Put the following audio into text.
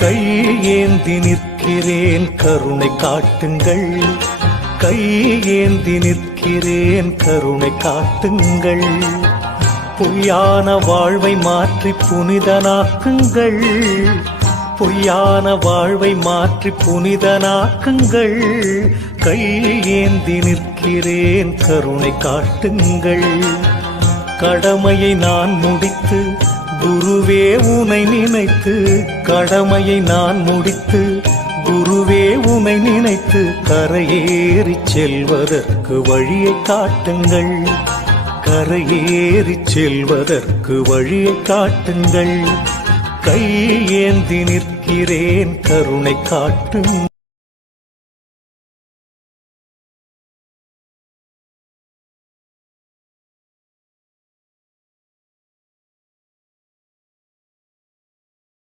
கை ஏந்தி நிற்கிறேன் கருணை காட்டுங்கள், கை ஏந்தி நிற்கிறேன் கருணை காட்டுங்கள். பொய்யான வாழ்வை மாற்றி புனிதனாக்குங்கள், பொய்யான வாழ்வை மாற்றி புனிதனாக்குங்கள். கை ஏந்தி நிற்கிறேன் கருணை காட்டுங்கள். கடமையை நான் முடித்து குருவே உனை நினைத்து, கடமையை நான் முடித்து குருவே உனை நினைத்து கரையேறி செல்வதற்கு வழியை காட்டுங்கள், கரையேறி செல்வதற்கு வழியை காட்டுங்கள். கை ஏந்தி நிற்கிறேன் கருணை காட்டுங்கள்.